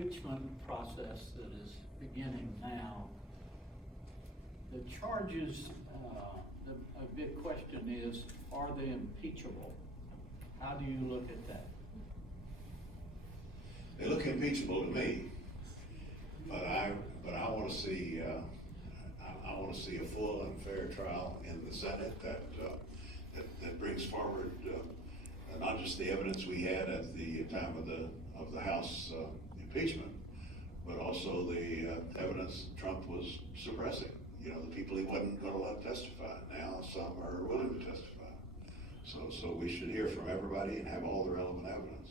Impeachment process that is beginning now. The charges, a big question is, are they impeachable? How do you look at that? They look impeachable to me, but I want to see I want to see a full and fair trial in the Senate that brings forward not just the evidence we had at the time of the House impeachment, but also the evidence Trump was suppressing. You know, the people he wasn't going to let testify. Now some are willing to testify. So we should hear from everybody and have all the relevant evidence.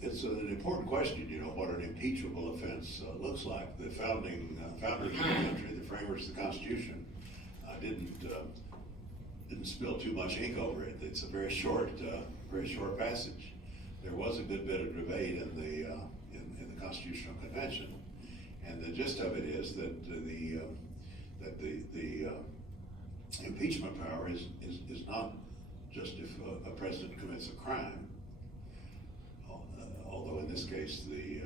It's an important question, you know, what an impeachable offense looks like. The founders of the country, the framers of the Constitution, didn't spill too much ink over it. It's a very short passage. There was a good bit of debate in the Constitutional Convention, and the gist of it is that the impeachment power is not just if a president commits a crime, although in this case the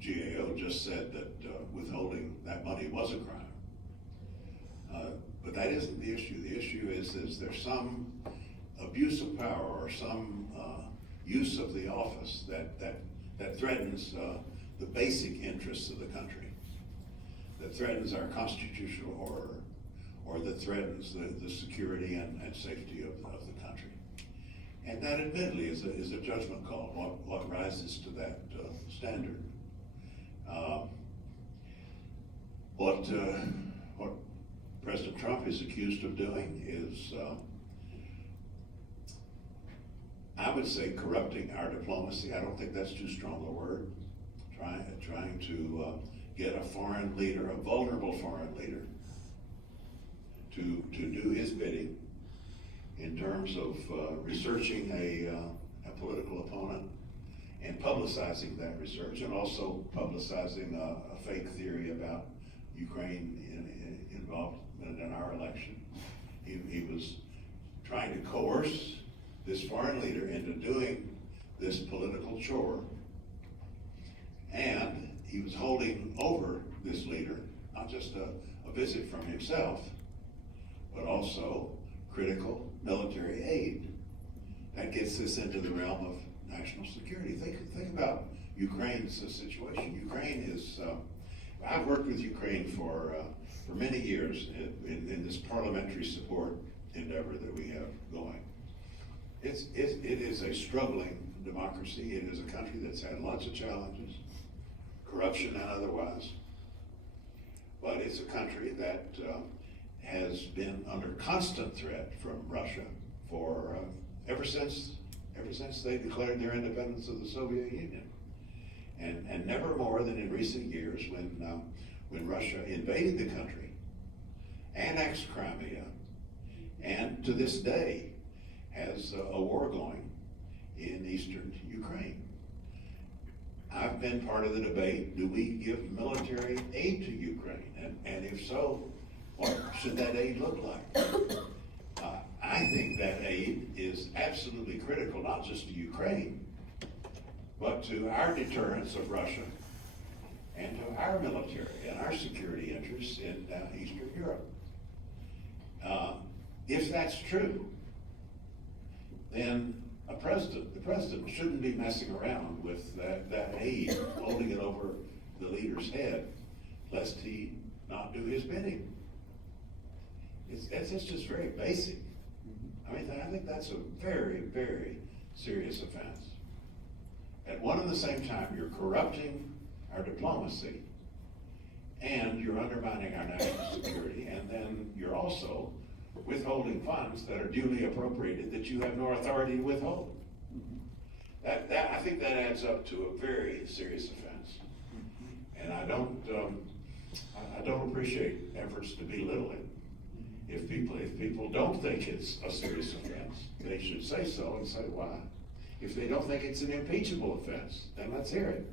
GAO just said that withholding that money was a crime. But that isn't the issue. The issue is there some abuse of power or some use of the office that threatens the basic interests of the country, that threatens our constitutional order, or that threatens the security and safety of the country. And that admittedly is a judgment call, what rises to that standard. What President Trump is accused of doing is, I would say, corrupting our diplomacy. I don't think that's too strong a word. Trying to get a foreign leader, a vulnerable foreign leader, to do his bidding in terms of researching a political opponent and publicizing that research, and also publicizing a fake theory about Ukraine involvement in our election. He was trying to coerce this foreign leader into doing this political chore, and he was holding over this leader not just a visit from himself, but also critical military aid. That gets us into the realm of national security. Think about Ukraine's situation. Ukraine is, I've worked with Ukraine for many years in this parliamentary support endeavor that we have going. It is a struggling democracy. It is a country that's had lots of challenges, corruption and otherwise. But it's a country that has been under constant threat from Russia for ever since they declared their independence of the Soviet Union, and never more than in recent years when Russia invaded the country, annexed Crimea, and to this day has a war going in eastern Ukraine. I've been part of the debate: do we give military aid to Ukraine, and if so, what should that aid look like? I think that aid is absolutely critical, not just to Ukraine, but to our deterrence of Russia and to our military and our security interests in Eastern Europe. If that's true, then the president shouldn't be messing around with that aid, holding it over the leader's head, lest he not do his bidding. It's just very basic. I mean, I think that's a very, very serious offense. At one and the same time, you're corrupting our diplomacy, and you're undermining our national security, and then you're also withholding funds that are duly appropriated that you have no authority to withhold. I think that adds up to a very serious offense, and I don't appreciate efforts to belittle it. If people don't think it's a serious offense, they should say so and say why. If they don't think it's an impeachable offense, then let's hear it.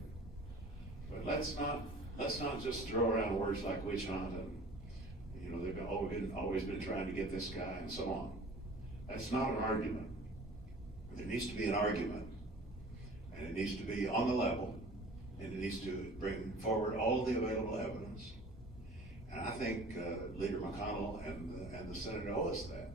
But let's not just throw around words like witch hunt and they've always been trying to get this guy and so on. That's not an argument. There needs to be an argument, and it needs to be on the level, and it needs to bring forward all of the available evidence. And I think Leader McConnell and the Senate owe us that.